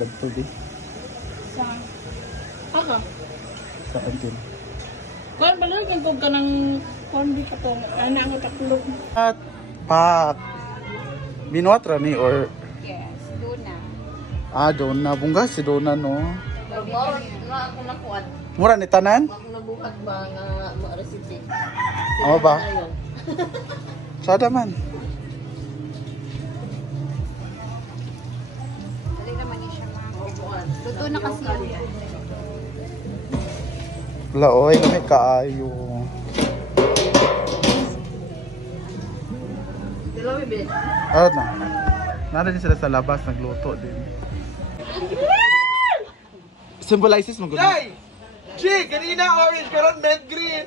dagto di. Saan? Aka? Sa kantin. Kuan ba lang kung ka ng kundi ka to? Ano ang taklog? At pak. Binuat ra ni or Yes, Duna. Dona. Bungga si Dona no. Nag-oras nga ako nakuan. Mura ni tanan? Ako nabuhat ba nga ma-recipe. Ano ba? Sada man. Dali naman niya siya ma. Luto na kasi yun. Wala oy, kami kaayo. Dilo bebe. Na. Nara din sila sa labas nagluto din. Symbolizes mo gud. Hey! G, kanina orange, karon mint green.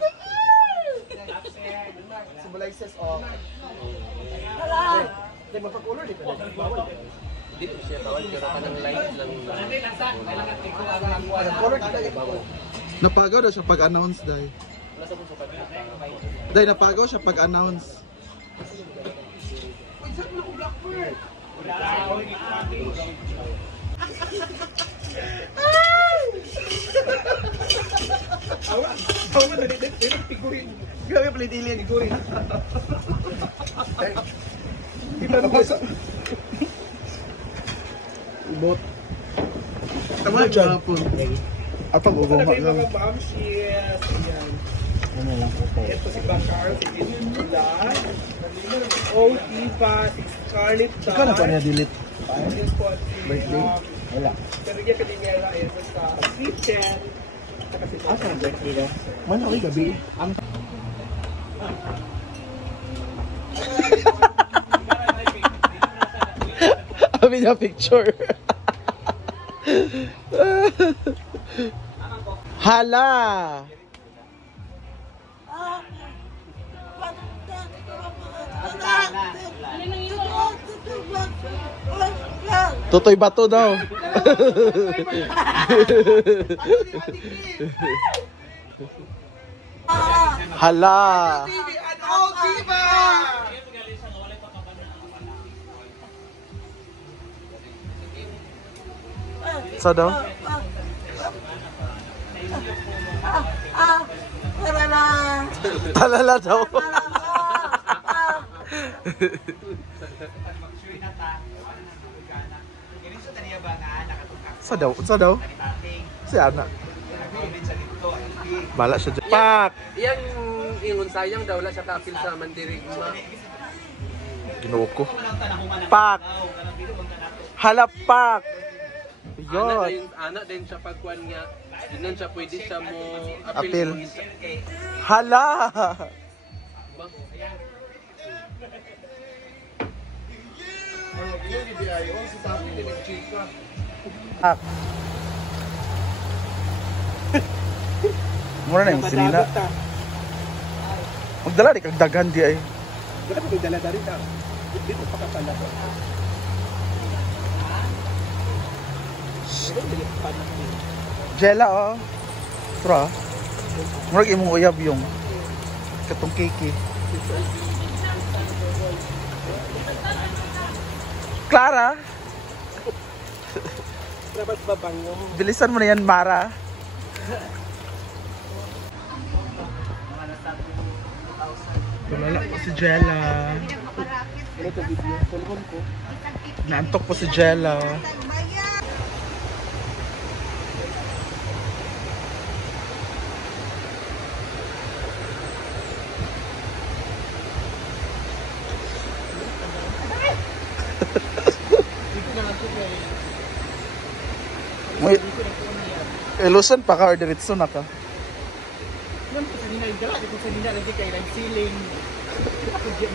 Symbolizes of... Hala! Hindi, magpa-color dito. Bawal. Hindi ko siya bawal, pero kanang light lang. Color dito, bawal. Napagaw daw siya pag-announce dai. Dai napagaw siya pag-announce. Bawal na dito, figurin. Grabe pala dili ang figurin. Kita mo sa... Bot. Tama dyan po. Apa guguma lang. Mga mamshies. Ayan. Ano lang po to. Ito si Bakar, si Isla. Oh, Diva, si Scarlett. Ikaw na pa niya delete. Ayun po si... Birthday? Wala. Pero niya kalingera, ayun po sa kitchen. Asa ang birthday daw? Wala ko gabi. Abi niya picture. Hala! Tutoy bato daw. Hala! Oh, Diva! Sa daw? Talala daw. Sa daw? Sa daw? Si Ana. Bala siya dyan. Pak! Yang ingon sayang daw la siya kapil sa mandirigma. Ginuo ko. Pak! Hala, pak! Ana Yun. din siya pagkuan nga. Dinan siya pwede siya mo Apil. apil. Hala! Pak! Mura na yung sinina. Magdala di kag daghan di ay. Wala ko dala dari ta. Dito pa kapala ko. Jella oh. Tra. Murag imong uyab yung katong kiki. Clara, Dapat babango. bilisan mo na yan, Mara. Tulala po si Jella. Ano to video? Tulungan ko. Naantok po si Jella. May ilusan pa ka or diretso na ka? Yan po sa nila yung gala. Ito sa nila lagi kay live ceiling. Ako di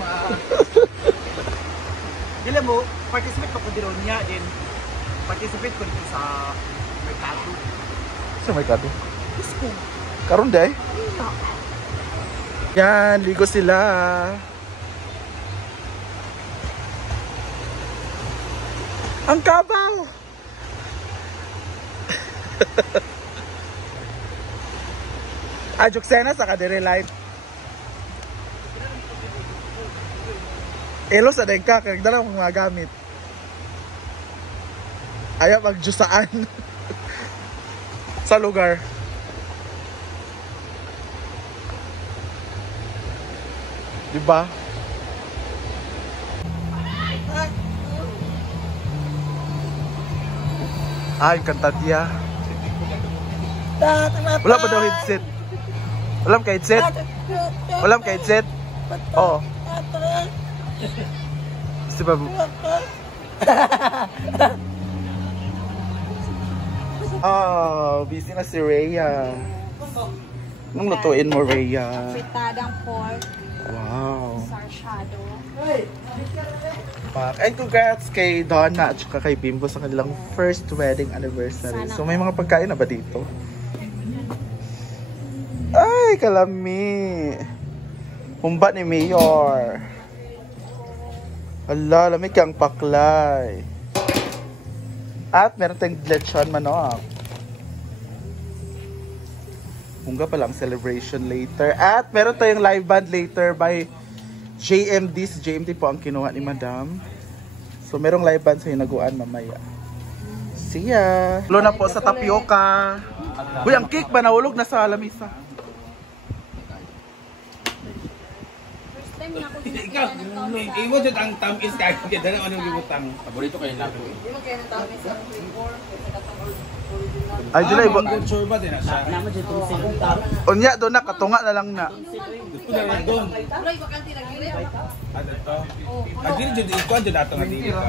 Dila mo, participate ko din niya din. Participate ko din sa merkado. Sa merkado? Gusto. Karon day? Yan, ligo sila. Ang kabaw! Ajuksena sa kadere light. Elo sa dengka, kag dala mga gamit. Ayaw magjusaan. Sa lugar. Diba? Ay, kantadya. Wala pa daw headset. Walang ka headset? Walang ka headset? Oo. Si Babu. Oh, busy na si Rhea. Anong lutuin mo, Rhea? Fritadang pork, Wow. sarsyado. And congrats kay Donna at saka kay Bimbo sa kanilang first wedding anniversary. So may mga pagkain na ba dito? Ay, kalami. Humba ni Mayor. Hala, lamig kang paklay. At meron tayong lechon manok. Hungga pa lang celebration later. At meron tayong live band later by JMD. Si JMD po ang kinuha ni Madam. So merong live band sa hinaguan mamaya. See ya! Tulo na po sa tapioca. Uy, ang cake ba nahulog na sa lamisa? First time na ako sinigyan ng kausa. Iwo dyan ang tamis kahit hindi na anong libutang. Paborito kayo na ako. Hindi mo kaya ng tao sa flavor. Kasi katong original. Ay, dila iba. Mango churba din na siya. Unya, doon na, katunga na lang na. Gusto na lang doon. Uloy, bakanti lang yun. Ano to? Agil dyan ito ang dyan nato nga dito.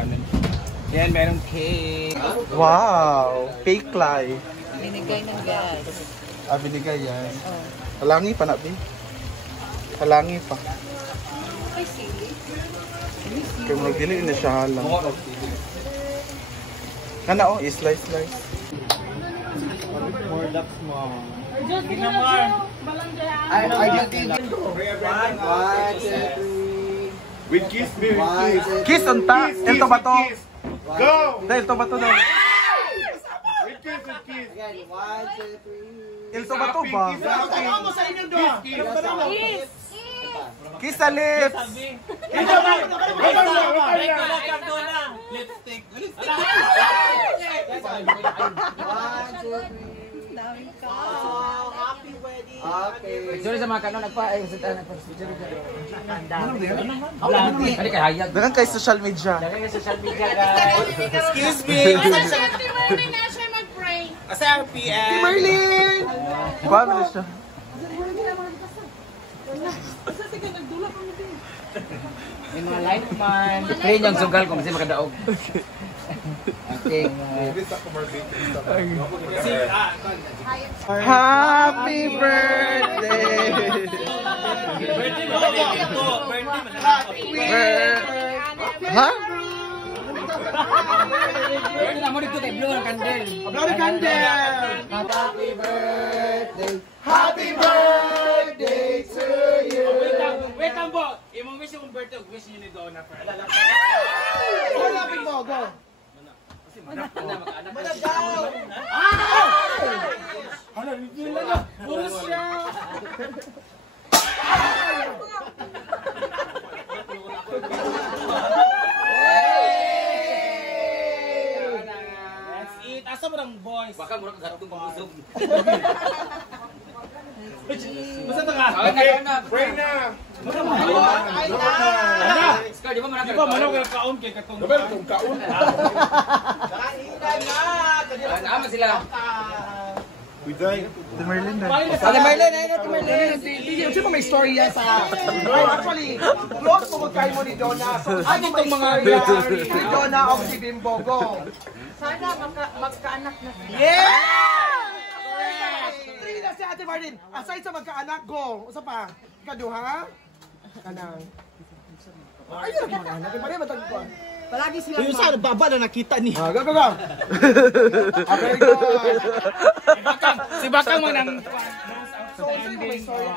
Yan, merong cake. Wow! Fake lie. Binigay ng gas. Ah, binigay yan. Halangi pa na, Bi. Halangi pa. Ay, sili. Kaya mo nagdili na siya halang. Kana oh, slice. More laps mo. With kiss me, with kiss. Kiss unta! Ito ba to? Go! Dahil ito ba to daw? With kiss, with kiss. Ito ba to ba? Tanong mo sa inyo doon. Kiss sa lips! Lipstick. Sorry sa mga kanon nagpa-ay sa nagpa-picture dyan. Kali kay hayag. Dagan kay social media. Dagay sa social media guys. Excuse me. Asa ang PM? Merlin! Paano siya? May mga light man. Train yung sugal kung kasi makadaog. Okay. Happy birthday! Ha? Ito na mo dito tayo blow ng candle. Bloody candle! Happy birthday! Happy birthday to you! Wait lang po. Imong wish yung birthday, wish niyo ni Donna for alala. Hanapin mo, go! Let's eat. Asa mo ng boys? Baka mura kang gatong pangusog. Basta ta ka. Pray na. Scar, di ba manang Di ba manok ang kaon kay katong. Dabal kung kaun. Tama sila. Biday. Si Merlin na. Ate Marlene, ayun Ate Marlene. Sino may story yan sa... Actually, close mo magkain mo ni Donna. So, ano itong mga si Donna o si Bimbo? Go! Sana magkaanak na sila. Yeah! Three na si Ate Marlene. Aside sa magkaanak, go! Usa pa. Ikaduha? Kanang. Ayun ang mga anak. Maria, matag ko. Palagi sila Yung sa baba na nakita ni. Go, go, go! Very good. Si Bakang man ang So, sino may story?